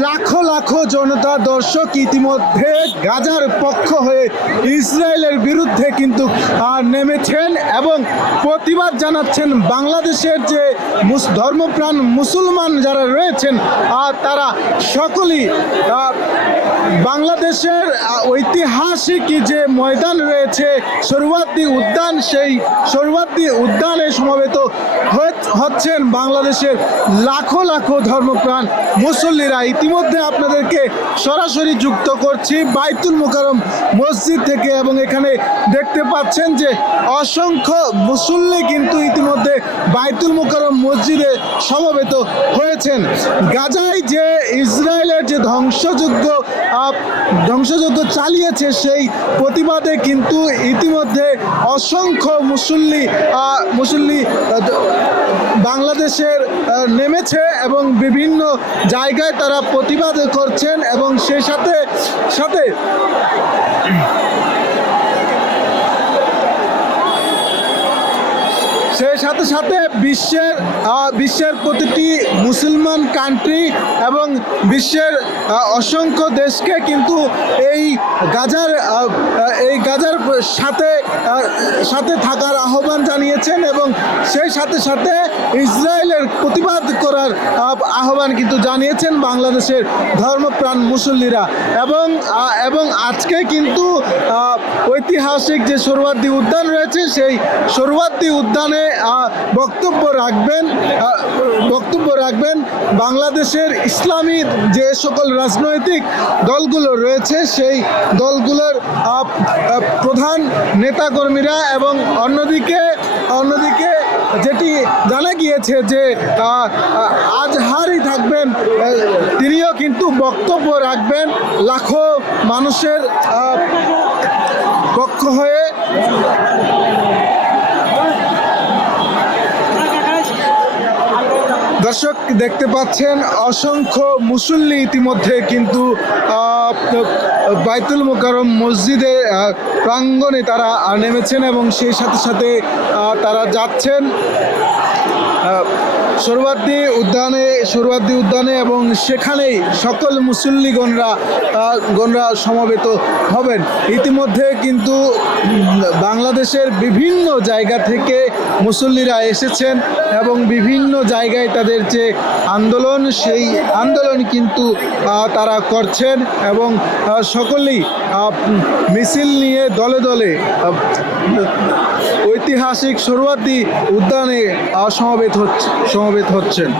লাখো লাখো জনতা দর্শক ইতিমধ্যে গাজার পক্ষ হয়ে ইসরায়েলের বিরুদ্ধে কিন্তু নেমেছেন এবং প্রতিবাদ জানাচ্ছেন বাংলাদেশের যে ধর্মপ্রাণ মুসলমান যারা রয়েছেন আহ, তারা সকলেই বাংলাদেশের ঐতিহাসিক যে ময়দান রয়েছে সরুয়াদ্দি উদ্যান সেই সরুয়াদ্দি উদ্যানে সমবেত হচ্ছেন বাংলাদেশের লাখো লাখো ধর্মপ্রাণ মুসল্লিরা। ইতিমধ্যে আপনাদেরকে সরাসরি যুক্ত করছি বাইতুল মোকারম মসজিদ থেকে এবং এখানে দেখতে পাচ্ছেন যে অসংখ্য মুসল্লি কিন্তু ইতিমধ্যে বাইতুল মোকারম মসজিদে সমবেত হয়েছেন। গাজায় যে ইসরায়েলের যে ধ্বংসযজ্ঞ আহ, ধ্বংসযজ্ঞ চালিয়েছে সেই প্রতিবাদে কিন্তু ইতিমধ্যে অসংখ্য মুসল্লি মুসল্লি বাংলাদেশের নেমেছে এবং বিভিন্ন জায়গায় তারা প্রতিবাদ করছেন এবং সেই সাথে সাথে সেই সাথে সাথে বিশ্বের বিশ্বের প্রতিটি মুসলমান কান্ট্রি এবং বিশ্বের অসংখ্য দেশকে কিন্তু এই গাজার এই গাজার সাথে সাথে থাকার আহ্বান জানিয়েছেন এবং সেই সাথে সাথে ইসরায়েলের প্রতিবাদ করার আহ্বান কিন্তু জানিয়েছেন বাংলাদেশের ধর্মপ্রাণ মুসল্লিরা এবং এবং আজকে কিন্তু ঐতিহাসিক যে সরুয়াদ্দি উদ্যান রয়েছে, সেই সরুয়াদ্দি উদ্যানে বক্তব্য রাখবেন বক্তব্য রাখবেন, বাংলাদেশের ইসলামী যে সকল রাজনৈতিক দলগুলো রয়েছে, সেই দলগুলোর প্রধান নেতাকর্মীরা এবং অন্যদিকে অন্যদিকে যেটি জানা গিয়েছে যে আজহারই থাকবেন তিনিও কিন্তু বক্তব্য রাখবেন, লাখো মানুষের পক্ষ হয়ে দর্শক দেখতে পাচ্ছেন অসংখ্য মুসল্লি ইতিমধ্যে কিন্তু বাইতুল মোকারম মসজিদে প্রাঙ্গণে তারা নেমেছেন এবং সেই সাথে সাথে তারা যাচ্ছেন। আহ, সরুয়াদ্দি উদ্যানে সরুয়াদ্দি উদ্যানে এবং সেখানেই সকল মুসল্লিগণরা গণরা সমবেত হবেন। ইতিমধ্যে কিন্তু বাংলাদেশের বিভিন্ন জায়গা থেকে মুসল্লিরা এসেছেন এবং বিভিন্ন জায়গায় তাদের যে আন্দোলন সেই আন্দোলন কিন্তু তারা করছেন এবং আহ, সকলেই মিছিল নিয়ে দলে দলে ঐতিহাসিক সরুয়াদ্দি উদ্যানে সমবেত হচ্ছে সমবেত হচ্ছেন।